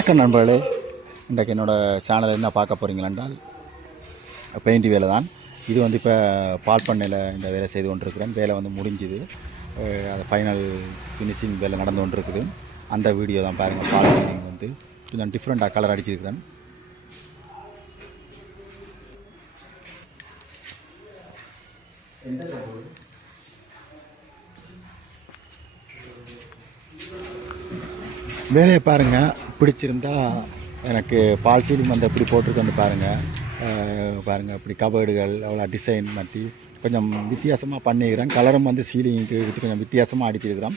வணக்கம் நண்பர்களே. இன்றைக்கு என்னோடய சேனலில் என்ன பார்க்க போகிறீங்களா என்றால் பெயிண்ட் வேலை தான். இது வந்து இப்போ பால் பண்ணையில் இந்த வேலை செய்து கொண்டிருக்கிறேன். வேலை வந்து முடிஞ்சுது. அது ஃபைனல் ஃபினிஷிங் வேலை நடந்து கொண்டிருக்குது. அந்த வீடியோ தான் பாருங்கள். பால் சீலிங் வந்து கொஞ்சம் டிஃப்ரெண்ட்டாக கலர் அடிச்சிருக்கிறேன். வேலையை பாருங்கள், பிடிச்சிருந்தா எனக்கு பால் சீலிங் வந்து எப்படி போட்டிருக்கேன்னு பாருங்கள் இப்படி கபர்டுகள் அவ்வளோ டிசைன் மாற்றி கொஞ்சம் வித்தியாசமாக பண்ணிக்கிறேன். கலரும் வந்து சீலிங்க்கு கொஞ்சம் வித்தியாசமாக அடிச்சிருக்கிறோம்.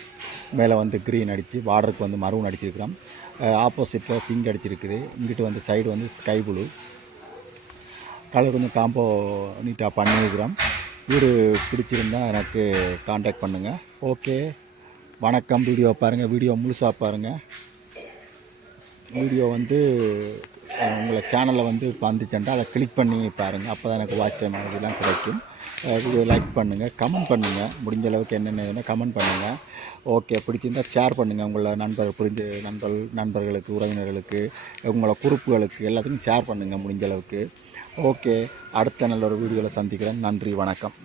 மேலே வந்து க்ரீன் அடித்து பார்டருக்கு வந்து மரூன் அடிச்சிருக்கிறோம். ஆப்போசிட்டில் பிங்க் அடிச்சிருக்குது. இங்கிட்டு வந்து சைடு வந்து ஸ்கை ப்ளூ கலர் கொஞ்சம் காம்போ நீட்டாக பண்ணியிருக்கிறோம். வீடு பிடிச்சிருந்தால் எனக்கு காண்டாக்ட் பண்ணுங்கள். ஓகே, வணக்கம். வீடியோ பாருங்கள், வீடியோ முழுசாக பாருங்கள். வீடியோ வந்து உங்களை சேனலில் வந்து வந்துச்சுன்னா அதை கிளிக் பண்ணி பாருங்கள். அப்போ தான் எனக்கு வாட்ச் டைம் இதெல்லாம் கிடைக்கும். வீடியோ லைக் பண்ணுங்கள், கமெண்ட் பண்ணுங்கள். முடிஞ்ச அளவுக்கு என்னென்ன கமெண்ட் பண்ணுங்கள். ஓகே, பிடிச்சிருந்தால் ஷேர் பண்ணுங்கள். உங்களை நண்பர்களுக்கு, உறவினர்களுக்கு, உங்களை குரூப்புகளுக்கு எல்லாத்துக்கும் ஷேர் பண்ணுங்கள் முடிஞ்ச அளவுக்கு. ஓகே, அடுத்த நல்ல ஒரு வீடியோவில் சந்திக்கிறேன். நன்றி, வணக்கம்.